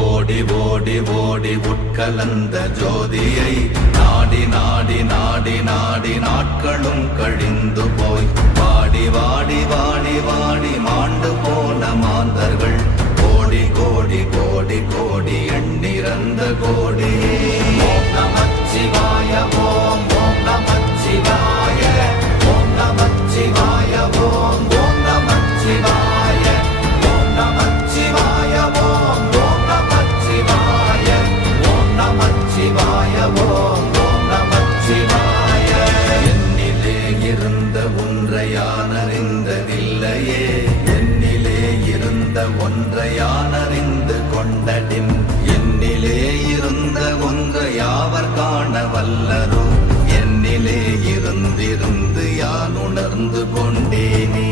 ஓடி ஓடி ஓடி உட்கலந்த ஜோதியை நாடி நாடி நாடி நாடி நாட்களும் கழிந்து போய் வாடி வாடி வாடி வாடி மாண்டு போன மாந்தர்கள் கோடி கோடி கோடி கோடி எண்ணிறந்த கோடி. ஓம் நமச்சிவாய ஓம் ஓம் நமச்சிவாய ஓம் நமச்சிவாய ஓம் ஓம் நமச்சிவாய ஓம் நமச்சிவாய ஓம் ஓம் நமச்சிவாய ஓம் நமச்சிவாய ஓம் ஓம் நமச்சிவாய. என்னிலே இருந்த ஒன்றை யான் அறிந்ததில்லையே, என்னிலே இருந்த ஒன்றை யான் அறிந்து கொண்டடின், என்னிலே இருந்த ஒன்றை யாவர் காண வல்லரோ, என்னிலே இருந்திருந்து யான் உணர்ந்து கொண்டேனே.